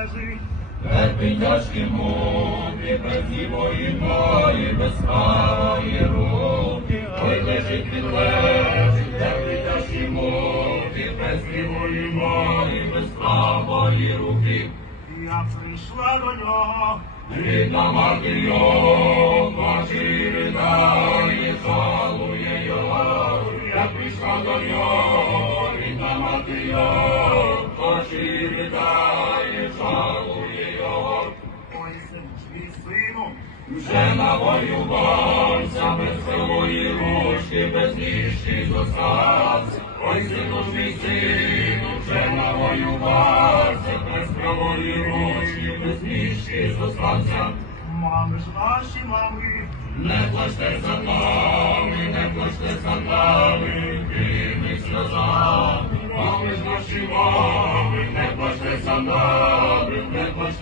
пережить. Терпить тяжкі муки, без лівої ноги, без правої руки, ой лежить він лежить, терпить тяжкі муки, без лівої мої, без правої руки. Я прийшла до нього, Рідна матір його, Вже навоювався без силої ручки, без ніжки зостався. Ой, сину ж мій сину, вже навоювався, без правої ручки, без ніжки зостався. мами ж наші мами, Не плачте за нами, не плачте за нами, білими сльозами. Мами ж наші мами, не плачте за нами,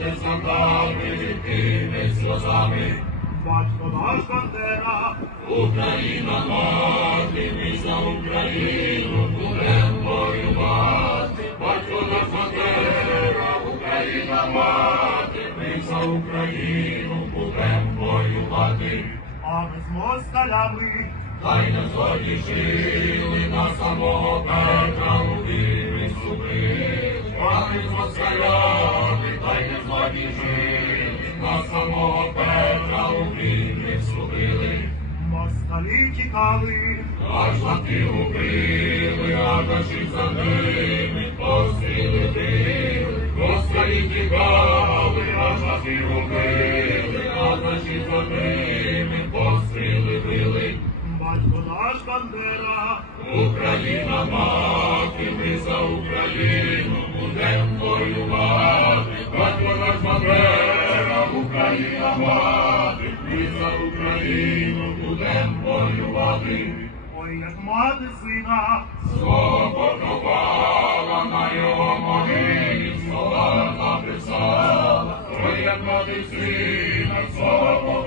не плачте за сльозами. батько наш Бандера, Україна мати, ми за Україну будем воювати. Батько наш Бандера, Україна мати, ми за Україну будем воювати. а ми з москалями, Хай не згоді жили на самого Петра у вірі субрили. Не на самого Петра у вірі субрили. москалі тікали, Аж лаки убили, а наші за ними постріли били. Москалі тікали, аж лаки убили, а наші за ними постріли били. батько наш Бандера, Україна мати, ми за Україну Україна мати, ми за Україну будем воювати. ой, як мати сина, Слово поховала на його могилі, слова написала, ой, як мати сина, слово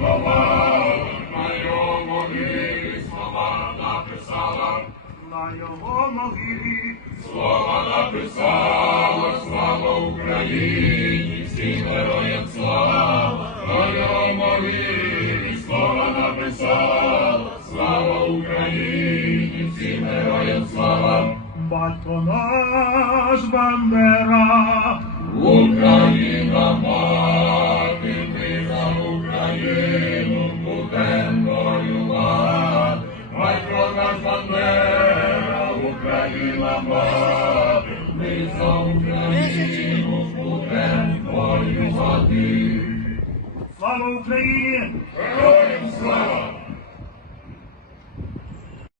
на його могилі слова написала. на його могилі, Слова написала, слава Україні, всім його слова написала, слава Україні, всім героям слава, батько наш Бандера, Україна мати, ми за Україну будем воювати, батько наш Бандера, Україна мати, ми за Україну будем воювати. Слава Україні! Героям слава!